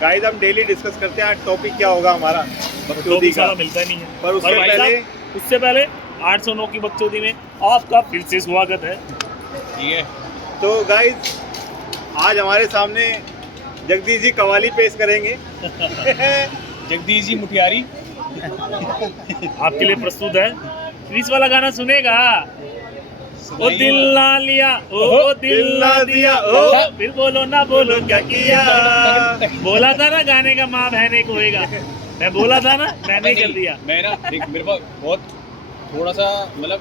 Guys हम daily discuss करते हैं टॉपिक क्या होगा हमारा बकचोदी का, मिलता नहीं है। पर उससे पहले 809 की बकचोदी में आपका फिर से स्वागत है। ठीक है, तो गाइस आज हमारे सामने जगदीश जी कवाली पेश करेंगे। जगदीश जी मुठियारी आपके लिए प्रस्तुत है। क्रिस वाला गाना सुनेगा? ओ दिल ना लिया, ओ दिल ना दिया, ओ फिर बोलो ना बोलो क्या किया। बोला था ना गाने का माँ बहन एक होएगा, मैं बोला था ना, मैंने कर दिया। मैं ना देख, मेरे पास बहुत थोड़ा सा मतलब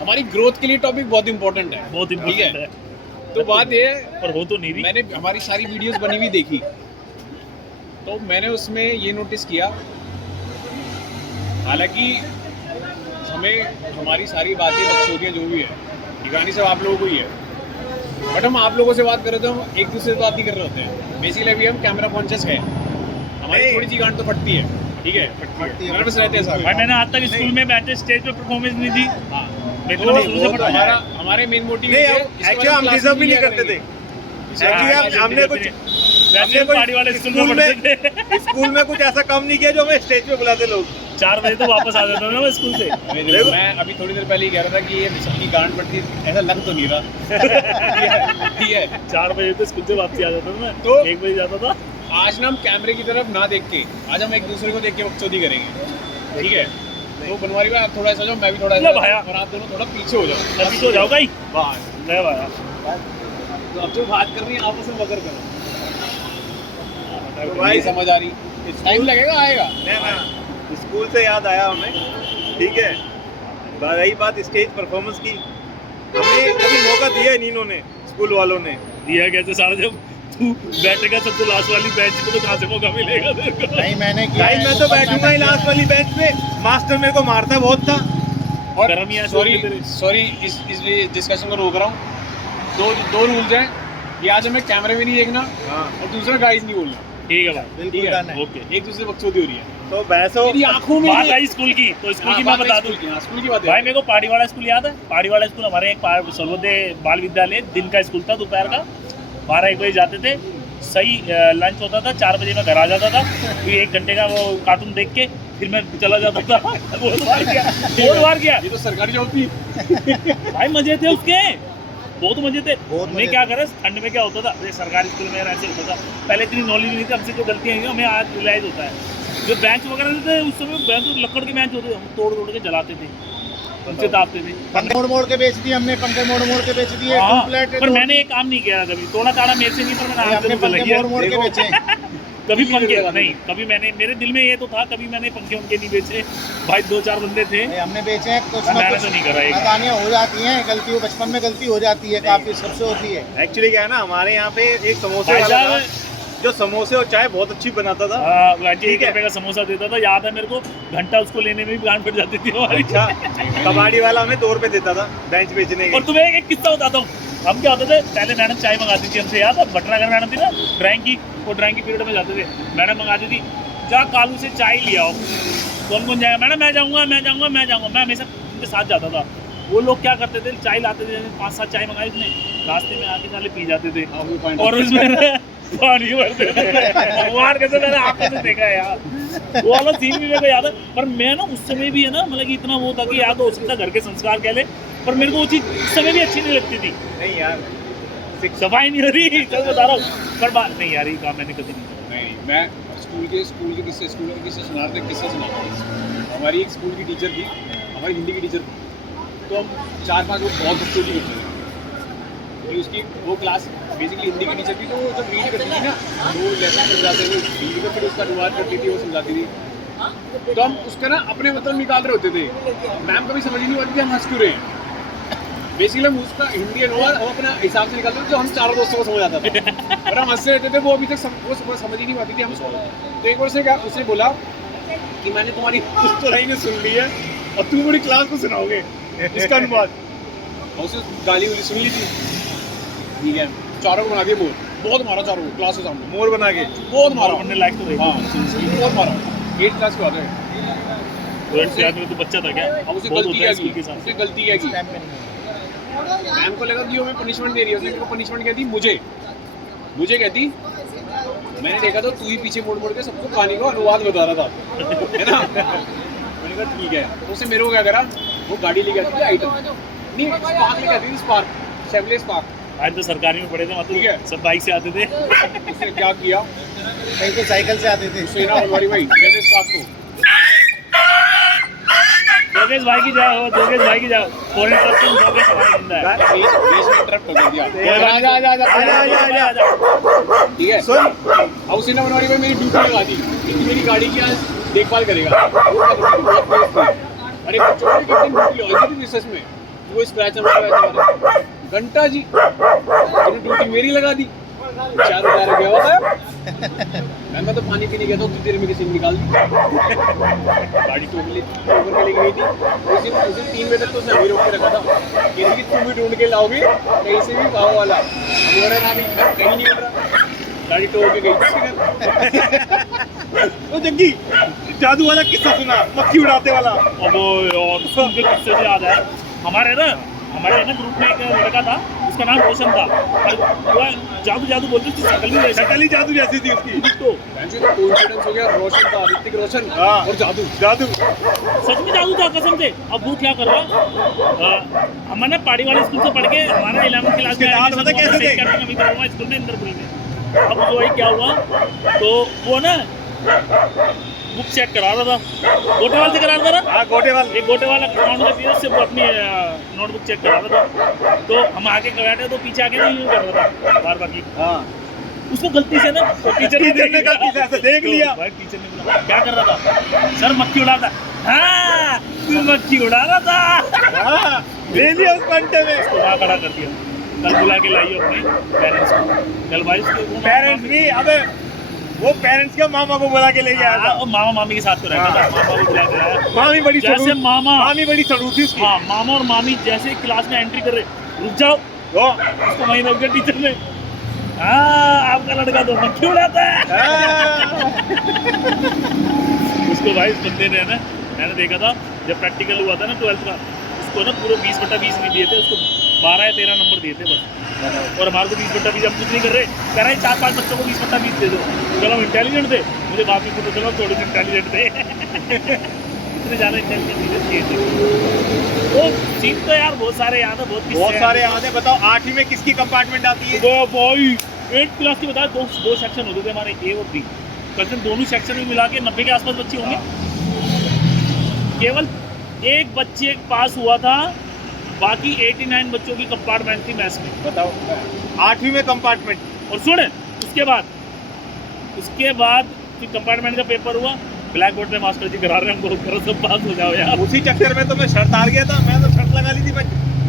हमारी ग्रोथ के लिए टॉपिक बहुत इंपॉर्टेंट है, बहुत इम्पोर्टेंट है। तो बात ये पर हो तो नहीं रही। मैंने हमारी सारी वीडियोस बनी हुई देखी, तो मैंने उसमें ये नोटिस किया, हालांकि हमें हमारी सारी बातें बकचोदियाँ जो भी है ठिकानी सब आप लोगों को ही है, बट हम आप लोगों से बात कर रहे थे, हम एक दूसरे से बात नहीं कर रहे होते हैं। बेसिकली अभी हम कैमरा कॉन्शियस है, हमारी थोड़ी सी गांड तो फटती है, ठीक है, फटती है, नर्वस रहते हैं सारे। भाई मैंने आज तक स्कूल में बैठे स्टेज पे परफॉर्मेंस नहीं दी। हाँ, तो हमारे मेन मोटिव एक्चुअली हम डिजर्व भी नहीं करते थे। एक्चुअली हमने कुछ पहाड़ी वाले स्कूल में कुछ ऐसा काम नहीं किया जो हमें स्टेज पे बुलाते लोग। 4 बजे तो वापस आ जाता था मैं स्कूल से। मैं अभी थोड़ी देर पहले ही कह रहा था कि ये सबकी गांड पड़ती, ऐसा लग तो नहीं रहा। ठीक है, 4 बजे तो स्कूल से वापस आ जाता था मैं, तो 1 बजे जाता था। आज ना हम कैमरे की तरफ ना देख के, आज हम एक दूसरे को देख के बकचोदी करेंगे, ठीक है। तो बनवारी भाई आप थोड़ा ऐसा जाओ, मैं भी थोड़ा ऐसा, और आप दोनों थोड़ा पीछे हो जाओ। अभी तो जाओ भाई, मैं भाया तो अब जो बात कर रही है आपस में बकर करो, तो भाई समझ आ रही, टाइम लगेगा, आएगा ना। स्कूल से याद आया हमें, ठीक है, रही बात स्टेज परफॉर्मेंस की, हमें कभी मौका दिया नहीं इन्होंने, स्कूल वालों ने दिया। कैसे सारा जब तू बैठेगा सबसे लास्ट वाली बेंच पे तो कहाँ से मौका मिलेगा तेरे को? नहीं मैंने किया, मैं तो बैठूंगा ही लास्ट वाली बेंच पे। मास्टर मेरे को मारता बहुत था। और सॉरी इस डिस्कशन को रोक रहा हूँ। दो रूल्स हैं कि आज हमें कैमरे में नहीं देखना, और दूसरा गाइस नहीं बोलना। ठीक है भाई, ठीक है, ओके। एक दूसरे बकचोदी हो रही है, तो बहसो मेरी आंखों में बात आई स्कूल की, तो स्कूल की मैं बता दूं। स्कूल की बात है भाई, मेरे को पहाड़ी वाला स्कूल याद है। पहाड़ी वाला स्कूल हमारे एक सर्वोदय बाल विद्यालय दिन का स्कूल था, दोपहर का 12-1 बजे जाते थे। सही लंच होता था, 4 बजे मैं घर आ जाता था, फिर 1 घंटे का वो कार्टून देख के फिर मैं चला जाता था। बहुत बार किया। ये तो सरकारी जॉब थी। भाई मजे थे उसके, बहुत मजे थे। हमने क्या करा, ठंड में क्या होता था, सरकारी स्कूल में ऐसे होता था। पहले इतनी नॉलेज नहीं थी, हमसे जो गलतियाँ हुई हमें आज रियलाइज होता है। जो बेंच वगैरह थे उस समय, बेंच लकड़ के बेंच होते थे, हम तोड़ के जलाते थे, उनसे दाबते थे। पंखे मोड़ के बेच दिए हमने, पंखे मोड़ के बेच दिए। पर मैंने एक काम नहीं किया कभी, तोड़ा ताड़ा मेरे से नहीं, पर मैंने हमने पंखे मोड़ के बेचे। कभी पंखे नहीं, कभी मैंने, मेरे दिल में ये तो था, कभी मैंने पंखे उनके नहीं बेचे। भाई 2-4 बंदे थे, हमने बेचे हैं, कुछ ना मैंने कुछ तो नहीं करा। नादानियाँ हो जाती हैं, गलती बचपन में गलती हो जाती है, काफी सबसे होती है। एक्चुअली क्या है ना, हमारे यहाँ पे एक समोसे वाला था जो समोसे और चाय बहुत अच्छी बनाता था। 1 रुपए का समोसा देता था, याद है मेरे को। घंटा उसको लेने में भी गांड पड़ जाती थी हमारी। अच्छा, कबाड़ी वाला हमें 2 रुपए देता था बेंच बेचने के। और तुम्हें एक किस्सा बताता हूँ, हम क्या होते थे, पहले मैडम चाय मंगाती थी हमसे, याद है भटनागर मैडम थी ना ड्राइंग की, वो ड्राइंग की पीरियड में जाते थे, मैडम मंगाती थी, जा कालू से चाय ले आओ। कौन जाएगा? मैडम मैं जाऊँगा। मैं हमेशा उनके साथ जाता था। वो लोग क्या करते थे, चाय लाते थे, 5-7 चाय मंगाई उसने, रास्ते में आके साले पी जाते थे, और उसमें पानी भरते थे। भगवान कैसे मैंने आंखों से देखा है यार, वो वाला सीन भी मेरे को याद है। पर मैं ना उस समय भी है ना, मतलब कि इतना वो था कि याद हो सकता घर के संस्कार कह ले, पर मेरे को वो चीज़ उस समय भी अच्छी नहीं लगती थी। नहीं यार, सफाई नहीं हो रही, चल बता रहा हूँ, पर बात नहीं यार, ये काम मैंने कभी नहीं। मैं स्कूल के किस्से सुना रहे थे, किस्सा सुना रहा हूँ। हमारी एक स्कूल की टीचर थी, हमारी हिंदी की टीचर थी, तो हम 4-5 लोग बहुत बकचोदी करते थे। उसकी वो क्लास बेसिकली हिंदी की टीचर थी, तो वो जब रीड करती थी ना, वो लेसन समझाते थे, हिंदी का फिर उसका अनुवाद करती थी, वो समझाती थी, तो हम उसका ना अपने मतलब निकाल रहे होते थे। मैम कभी समझ ही नहीं पाती थी हम हंस क्यों रहे हैं। बेसिकली हम उसका हिंदी अनुवाद हम अपने हिसाब से निकालते थे, जो हम चारों दोस्तों को समझ आता था, और हम हंसते रहते थे। वो अभी तक वो समझ ही नहीं पाती थी हम उसको। तो एक बार उसने बोला कि मैंने तुम्हारी कुछ तो लाइनें सुन ली है, और तुम पूरी क्लास को सुनाओगे इसका अनुवाद। और उसने गाली वाली सुन ली थी, ठीक है, चारों को बना दिया मोर, बहुत मारा चारों को क्लास के सामने, मोर बना के बहुत मारा। बनने लायक तो हाँ, बहुत मारा। 8th क्लास के बाद है, तो बच्चा था क्या? अब उसे गलती क्या की, मैम को लगा कि वो हमें पनिशमेंट दे रही है, उसने मेरे को पनिशमेंट क्या दी, मुझे मुझे कहती मैंने देखा तो तू ही पीछे मुड़ मुड़ के सबको कहानी का अनुवाद बता रहा था, है ना। मैंने कहा ठीक है। तो उसने मेरे को क्या करा, वो गाड़ी लेके आती थी आइटम, नहीं स्पार्क लेके आती थी, स्पार्क, शेवले स्पार्क। आज तो सरकारी में पढ़े थे, ठीक है। मतलब सब बाइक से आते थे। उसने क्या किया, कहीं तो साइकिल से आते थे। सेना हलवारी भाई शेवले स्पार्क को दोगेश भाई की जाओ, दोगेश भाई की जाओ, फॉरेन ट्रक में दोगेश हमारा जिंदा है। बीच में इंटरप्ट कर दिया। ठीक है। सुन अब उसी ने बनवारी भाई मेरी ड्यूटी लगा दी कि मेरी गाड़ी की आज देखभाल करेगा। बहुत तेज थी। अरे बच्चों की कितनी ड्यूटी लगी थी रिसर्च में, वो स्क्रैच हमारा घंटा जी, तूने ड्यूटी मेरी लगा दी। 4,000 गया होगा। मैं तो पानी पीने गया था, उतनी देर में किसी ने निकाल दी गाड़ी। तो ओवर के लेके गई थी उस दिन 3 बजे तक तो उसने अभी रोक के रखा था कि तुम भी ढूंढ के लाओगे कहीं से भी पाओ वाला। बोल रहा भी कहीं नहीं मिल रहा, गाड़ी टो के गई थी। ओ जग्गी, जादू वाला किस्सा सुना, मक्खी उड़ाते वाला। अब और स्कूल के किस्से से याद है, हमारे ना ग्रुप में एक लड़का था, उसका नाम रोशन था। और वो जादू जादू बोलते, उसकी शक्ल ही जादू जैसी थी उसकी। तो कोइंसिडेंस हो गया, रोशन था, ऋतिक रोशन और जादू। सच में जादू था कसम से। अब वो क्या कर रहा, हमने पहाड़ी वाले स्कूल से पढ़ के हमारा 11वीं क्लास में स्कूल में इंदरपुरी में। अब जो है क्या हुआ, तो वो ना बुक चेक करा रहा था, गोटेवाल से करा रहा था ना। हाँ गोटेवाल, एक गोटेवाल अकाउंट में दिया, उससे वो अपनी नोटबुक चेक करा रहा था। तो हम आगे बैठे तो पीछे आके नहीं कर रहा था बार बार की। हाँ उसको गलती से ना टीचर ने गलती से ऐसे देख लिया। भाई टीचर ने बोला क्या कर रहा था, सर मक्खी उड़ा रहा था। हाँ तू मक्खी उड़ा रहा था। हाँ, ले लिया उस घंटे में। उसको वहाँ खड़ा कर दिया। कल बुला के लाइए अपने पेरेंट्स को। कल भाई उसके पेरेंट्स भी, अबे वो पेरेंट्स का मामा को बुला के ले गया था। और मामा मामी के साथ तो रहता था, मामा को बुला के लाया। मामी बड़ी जैसे मामी बड़ी सड़ूठ थी उसकी। हाँ, मामा और मामी जैसे क्लास में एंट्री कर रहे, रुक जाओ, उसको वहीं रोक दिया टीचर ने। हाँ आपका लड़का तो मक्खी उड़ाता है। उसको भाई इस बंदे ने ना, मैंने देखा था जब प्रैक्टिकल हुआ था ना 12th का, उसको ना पूरे 20/20 नहीं दिए थे, उसको 12 या 13 नंबर दिए थे बस। और हमारे को 20/20 हम कुछ नहीं कर रहे, कह रहे 4-5 बच्चों को 20/20 दे दो। चलो हम इंटेलिजेंट थे, मुझे बात भी पता चला थोड़े से इंटेलिजेंट थे। इतने ज़्यादा इंटेलिजेंट थे। वो सीन तो यार बहुत सारे याद है, बहुत सारे याद है। बताओ 8वीं में किसकी कंपार्टमेंट आती है? वो भाई 8th क्लास की बताया, दो सेक्शन होते थे हमारे, ए और बी। कसम दोनों सेक्शन में मिला के 90 के आसपास बच्चे होंगे। केवल एक बच्चे पास हुआ था, बाकी 89 बच्चों की कंपार्टमेंट थी मैथ्स में। बताओ 8वीं में कंपार्टमेंट। और सुन, उसके बाद फिर कंपार्टमेंट का पेपर हुआ, ब्लैक बोर्ड पे मास्टर जी करा रहे हैं हमको, करो सब पास हो जाओ यार। उसी चक्कर में तो मैं शर्त हार गया था। मैं तो शर्त लगा ली थी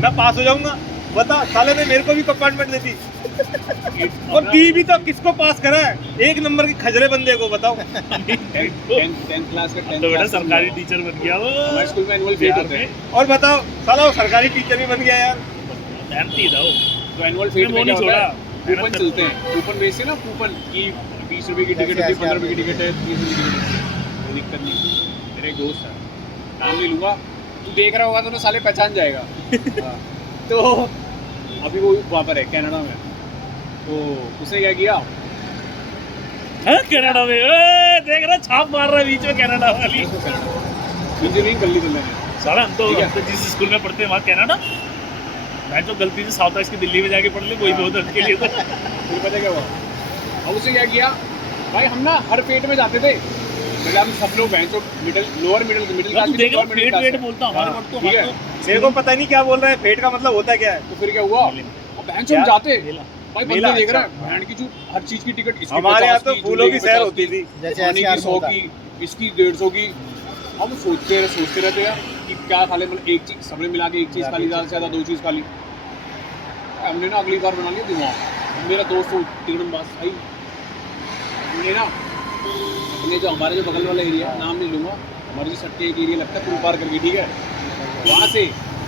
मैं पास हो जाऊंगा। बता साले ने मेरे को भी कंपार्टमेंट दे दी। और दी भी तो किसको पास करा है? 1 नंबर की खजरे बंदे को। बताओ 10th क्लास का तो बेटा सरकारी टीचर बन गया वो। हमारे स्कूल में एनुअल फेट होते हैं। और बताओ साला वो सरकारी टीचर भी बन गया यार। मेहनती था वो। तो एनुअल फेट में क्या होता है, कूपन चलते हैं। कूपन बेच से ना, कूपन की 20 रुपए की टिकट होती है, 15 रुपए की टिकट है, 30 रुपए की टिकट है। कोई दिक्कत नहीं। मेरा एक दोस्त है, नाम नहीं लूँगा, तू देख रहा होगा तो ना साले पहचान जाएगा। तो अभी वो वहाँ पर है कनाडा में। तो उसने क्या किया, कनाडा में देख रहा छाप मार रहा है बीच में कनाडा वाली। इंजीनियरिंग कर ली थी मैंने। साला हम तो जिस स्कूल में पढ़ते हैं वहाँ कनाडा, मैं तो गलती से साउथ वेस्ट की दिल्ली में जाके पढ़ ली, वही 2 दिन के लिए। तो फिर पता क्या हुआ, अब उसने क्या किया भाई, हम ना हर फेट में जाते थे। मतलब हम सब लोग हैं जो लोअर मिडिल क्लास तू देख रहा फेट बोलता हमारे वक्त तो ठीक है। मेरे को पता नहीं क्या बोल रहे हैं, फेट का मतलब होता क्या है। तो फिर क्या हुआ, अब बैंक हम जाते भाई, बंदे देख रहा है बैंक की जो हर चीज की टिकट, इसकी हमारे यहाँ तो फूलों की सैर होती थी, जैसे खाने की 100 की, इसकी 150 की। हम सोचते रहते यार कि क्या खा ले, मतलब एक चीज सबने मिला के एक चीज खा ली, ज़्यादा से ज़्यादा 2 चीज़ खा ली। हमने ना अगली बार बना लिया दिमाग। मेरा दोस्त तिगड़मबाज भाई, हमने ना अपने जो हमारे जो बगल वाला एरिया, नाम नहीं लूँगा, हमारे जो सट्टे एक एरिया लगता है पुल पार करके, ठीक है, वहाँ से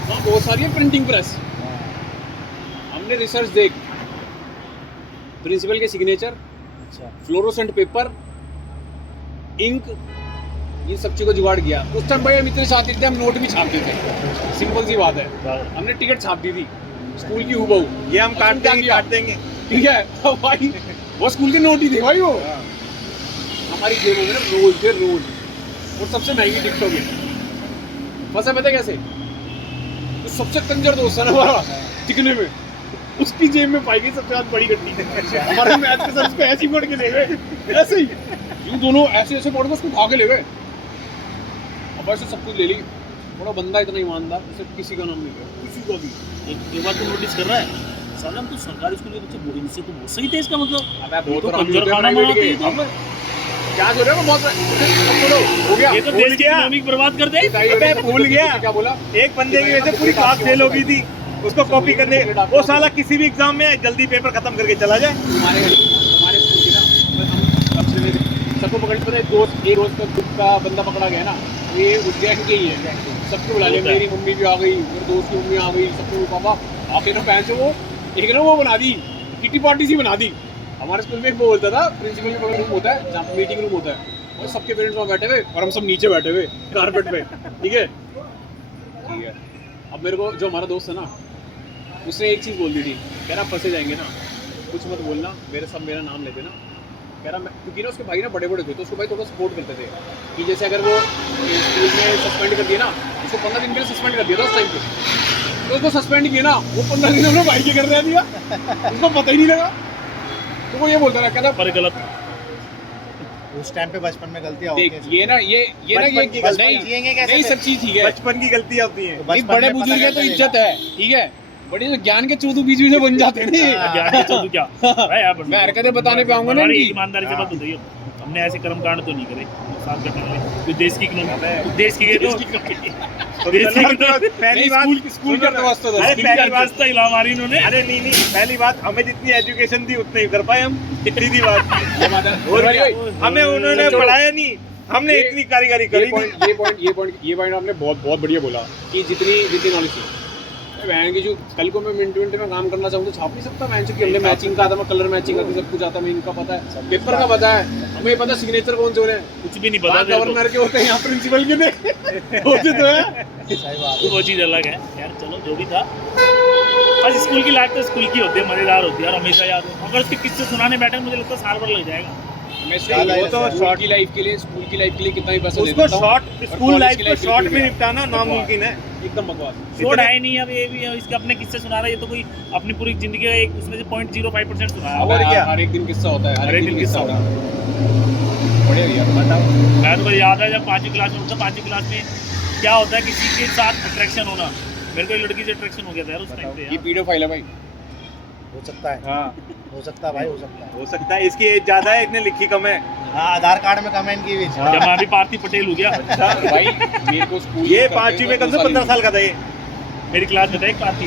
वहाँ बहुत सारी है प्रिंटिंग प्रेस। हमने रिसर्च देख, प्रिंसिपल के सिग्नेचर, फ्लोरोसेंट पेपर, इंक, ये सब चीज़ को जुगाड़ किया। उस टाइम भाई हम इतने शातिर थे, हम नोट भी छापते थे। सिंपल सी बात है, हमने टिकट छाप दी थी स्कूल की हूबहू। ये हम काट देंगे ठीक है, तो भाई वो स्कूल के नोट ही थे भाई वो। हमारी जेबों में ना रोज थे रोज, और सबसे महंगी टिकटॉक है। फंसा पता है कैसे? तो सबसे कंजर दोस्त है ना हमारा दिखने में, उसकी जेब में पाई गई सबसे ज्यादा बड़ी गड्डी। हमारे मैथ के सर उसको ऐसे ही पढ़ के ले गए, ऐसे ही यूं दोनों ऐसे ऐसे पढ़ के उसको भाग के ले गए। अब ऐसे सब कुछ ले ली। बड़ा बंदा इतना ईमानदार, उसे किसी का नाम नहीं लिया, किसी को भी। एक बात तो नोटिस कर रहा है साला, हम तो सरकारी स्कूल के बच्चे बोरिंग से तो बहुत सही थे, इसका मतलब अब आप वो तो बहुत कंजर खाना बनाते हैं। अब क्या जो रहे हो बहुत हो गया, ये तो देश की इकोनॉमी बर्बाद कर दे। अबे भूल गया, क्या बोला? एक बंदे की वजह से पूरी क्लास फेल हो गई थी, उसको कॉपी करने। वो साला किसी भी एग्जाम में जल्दी पेपर खत्म करके चला जाए। हमारे स्कूल की ना, हम सबको पकड़ पड़े, दोस्त एक दोस्त का ग्रुप का बंदा पकड़ा गया ना, ये उस गैंग के ही है। सबको बुला लिया, मेरी मम्मी भी आ गई, मेरे दोस्त की मम्मी आ गई, सबको पापा आखिर ना फैन से वो एक ना वो बना दी, किटी पार्टी सी बना दी। हमारे स्कूल में एक वो बोलता था, प्रिंसिपल का रूम होता है जहाँ मीटिंग रूम होता है, और सबके पेरेंट्स वहाँ बैठे हुए और हम सब नीचे बैठे हुए कारपेट पे। ठीक है, अब मेरे को जो हमारा दोस्त है ना, उसने एक चीज़ बोल दी थी, कह रहा फंसे जाएंगे ना, कुछ मत बोलना, मेरा नाम लेते ना। कह रहा मैं, क्योंकि ना उसके भाई ना बड़े बड़े थे, तो उसको भाई थोड़ा सपोर्ट करते थे कि जैसे अगर वो स्कूल में सस्पेंड कर दिया ना, उसको 15 दिन के लिए सस्पेंड कर दिया था उस टाइम पे, तो उसको सस्पेंड किया ना, वो 15 दिन हमने भाई के कर दिया, उसको पता ही नहीं लगा। तो वो ये बोलता रहा, कहता पर गलत उस टाइम पे बचपन में गलतियां देख होती ये ना ये बचपन की गलती नहीं जिएंगे कैसे नहीं, फिर? सब चीज ठीक है, बचपन की गलतियां होती हैं। नहीं बड़े बुजुर्ग है तो इज्जत है, ठीक है, बड़े जो ज्ञान के चूदू बीच में बन जाते हैं ना। ज्ञान के चौधरी क्या है यार, मैं हरकतें बताने पे आऊंगा ना हमारी इनकी। ईमानदारी से बात बताइए, हमने ऐसे कर्मकांड तो नहीं करे साफ करने वाले, देश की इकोनॉमी, देश की पहली बात स्कूल का वास्ता था, अरे पहली बात वास्ता हिला मारी इन्होंने। अरे नहीं, पहली बात हमें जितनी एजुकेशन थी उतनी ही कर पाए हम, सीधी बात। ये बात है। और क्या? भाई, हमें उन्होंने चलो। पढ़ाया नहीं, हमने ये- इतनी कारीगरी करी नहीं। ये पॉइंट आपने बहुत बढ़िया बोला कि जितनी नॉलेज थी, बहन की जो कल को मैं मिनट में काम करना चाहूँ तो छाप नहीं सकता। बहन की हमने मैचिंग का आता, मैं कलर मैचिंग आती, सब कुछ आता, मैं इनका पता है, पेपर का पता है, हमें पता सिग्नेचर कौन से हो रहे हैं, कुछ भी नहीं पता तेरे को। गवर्नर के होते हैं, यहाँ प्रिंसिपल के होते तो है। सही बात तो वो चीज़ अलग है यार, चलो जो भी था। बस स्कूल की लाइफ तो स्कूल की होती है, मज़ेदार होती है और हमेशा याद हो। अगर उसके किस्से सुनाने बैठे मुझे लगता है साल भर लग जाएगा। वो तो शॉर्ट की लाइफ के लिए, स्कूल की लाइफ के लिए कितना ही पैसा दे उसको देता हूँ, शॉर्ट और स्कूल कॉलेज लाइफ की को लाइफ शॉर्ट बिल्कुल में नहीं। निपटाना नामुमकिन है। एकदम बकवास। शोर है ही नहीं। अब ये भी इसके अपने किस्से सुना रहा है, ये तो कोई अपनी पूरी जिंदगी का एक उसमें से 0.05% सुनाया। और क्या? हर एक दिन किस्सा होता है, हर एक दिन किस्सा होता है। बढ़िया भैया, बताओ। मैं तो याद है जब 5वीं क्लास में होता, 5वीं क्लास में क्या होता है किसी के साथ अट्रैक्शन होना। मेरे को एक लड़की से अट्रैक्शन हो गया था यार उस टाइम पे ये यार। पीडोफाइल है भाई। हो सकता है, हाँ, हो सकता है भाई, हो सकता है। हो सकता है इसकी एज ज्यादा है, इसने लिखी कम है। हाँ, आधार कार्ड में कमेंट की भी हाँ। जब मैं भी पार्थी पटेल हो गया, भाई मेरे को स्कूल ये करते 5वीं में हुए कम से 2 15 साल का था ये। मेरी क्लास में था एक पार्थी।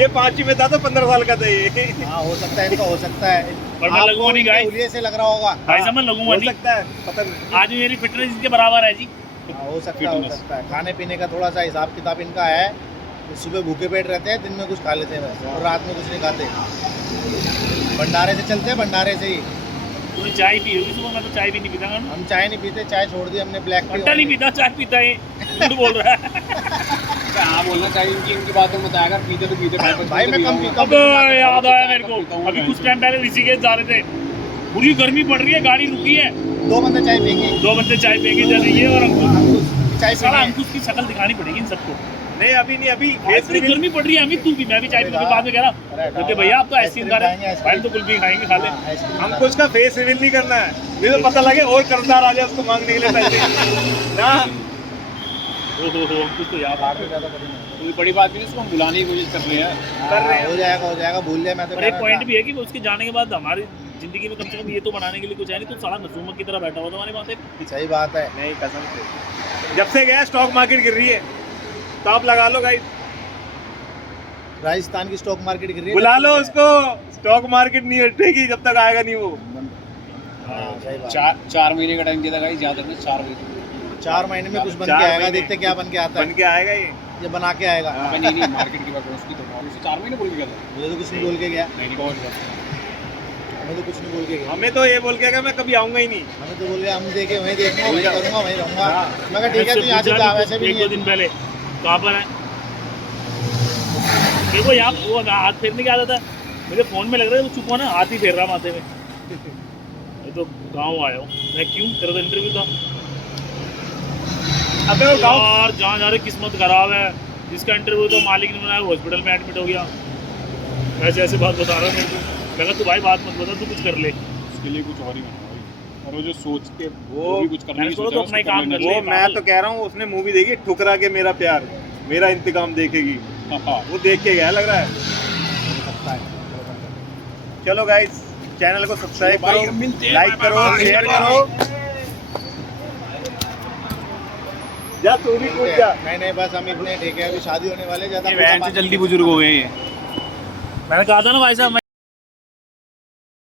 ये 5वीं में था तो 15 साल का था ये। हाँ, हो सकता है, इनका हो सकता है। पर मैं लगूंगा नहीं गाइस, उलिये से लग रहा होगा। भाई साहब मैं लगूंगा हो नहीं। सकता है, पता नहीं। आज भी मेरी फिटनेस इसके बराबर है जी। हाँ, हो सकता है। खाने पीने का थोड़ा सा हिसाब किताब इनका है। सुबह भूखे पेट रहते हैं, दिन में कुछ खा लेते हैं बस, और रात में कुछ नहीं खाते। भंडारे से चलते हैं, भंडारे से ही। तूने चाय पी होगी सुबह? मैं तो चाय भी नहीं पीता। हम चाय नहीं पीते, चाय छोड़ दी हमने, ब्लैक टी। घंटा नहीं पीता, चाय पीता है। झूठ बोल रहा है। हाँ बोलना चाहिए इनकी बातों में बताया, अगर पीते तो पीते भाई मैं कम पीता अब याद आया मेरे को, अभी कुछ टाइम पहले ऋषिकेश जा रहे थे, पूरी गर्मी पड़ रही है, गाड़ी रुकी है, 2 बंदे चाय पिएंगे। 2 बंदे चाय पिएंगे, जैसे ये और अंकुश। चाय सारा पिएंगे। अंकुश की शक्ल दिखानी पड़ेगी इन सबको। नहीं अभी नहीं, अभी इतनी गर्मी पड़ रही है, अमित तू भी, मैं भी चाय पीने के बाद में कह रहा क्योंकि भैया आप तो आइसक्रीम खा रहे हैं, भाई तो कुल्फी खाएंगे, खा ले। हाँ, आइसक्रीम हमको उसका फेस रिवील नहीं करना है, नहीं तो पता लगे और कर्जदार आ जाए उसको मांगने के लिए पैसे ना। ओहो अंकुश तो याद आ बाद में ज़्यादा करेंगे। कोई बड़ी बात भी नहीं, उसको हम बुलाने की कोशिश कर रहे हैं। कर रहे हैं। हो जाएगा, भूल जाए। मैं तो और कह एक रहा पॉइंट था। भी है कि उसके जाने के बाद हमारी जिंदगी में कम से कम ये तो बनाने के लिए कुछ है नहीं, तो साला नसूमत की तरह बैठा हुआ था हमारे वहाँ पे। सही बात है। नहीं कसम से, जब से गया स्टॉक मार्केट गिर रही है, तो आप लगा लो गाइस, राजस्थान की स्टॉक मार्केट गिर रही है। बुला लो उसको। स्टॉक मार्केट नहीं उठेगी जब तक आएगा नहीं वो। हाँ, सही बात है। 4 महीने का टाइम दिया था गाइस, याद रखना 4 महीने। 4 महीने में कुछ बन 4 के आएगा, महीने। देखते क्या बन के आता बन है। के आएगा ये बना के आएगा। हाँ। अबे नहीं मार्केट की बात करो, उसकी तो उसे 4 महीने बोल के गया था। मुझे तो कुछ नहीं बोल के गया। नहीं कौन सा हमें तो कुछ नहीं बोल के गया। हमें तो ये बोल के गया मैं कभी आऊंगा ही नहीं। हमें तो बोल गया हम देखे वहीं देखूंगा, वहीं करूंगा, वहीं रहूंगा। हाँ। मैं कहा ठीक है, तू यहाँ से जा, वैसे भी 1-2 नहीं दिन है। पहले कहाँ पर है? देखो यहाँ वो हाथ फेरने की आदत है, मुझे फोन में लग रहा है वो चुप होना हाथ ही फेर रहा माथे में। मैं तो गाँव आया हूँ। मैं क्यों, तेरा तो इंटरव्यू था। अबे वो गाँव यार जहाँ जा रहे किस्मत खराब है, जिसका इंटरव्यू तो मालिक ने बनाया हॉस्पिटल में एडमिट हो गया। ऐसे ऐसे बात बता रहा है मेरे को। मैं कहा तू भाई बात मत बता, तू कुछ कर ले। उसके लिए कुछ और ही करना भाई। और वो जो सोच के वो भी कुछ करने मैंने की सोचा सोचा तो अपना ही उसको काम कर कर लेना ले। वो मैं तो कह रहा हूँ उसने मूवी देखी ठुकरा के मेरा प्यार, मेरा इंतकाम देखेगी, चाहिए। हाँ वो देख के गया लग रहा है। सकता है। चलो गाइस, चैनल को सब्सक्राइब चलो भाई, करो, हम मिलते हैं, लाइक बाय करो, बाय, शेयर बाय करो। जा तू भी कूद जा। नहीं बस हम इतने ठीक है, अभी शादी होने वाले, ज्यादा ये वैन से जल्दी बुजुर्ग हो गए ये। मैंने कहा था ना भाई साहब।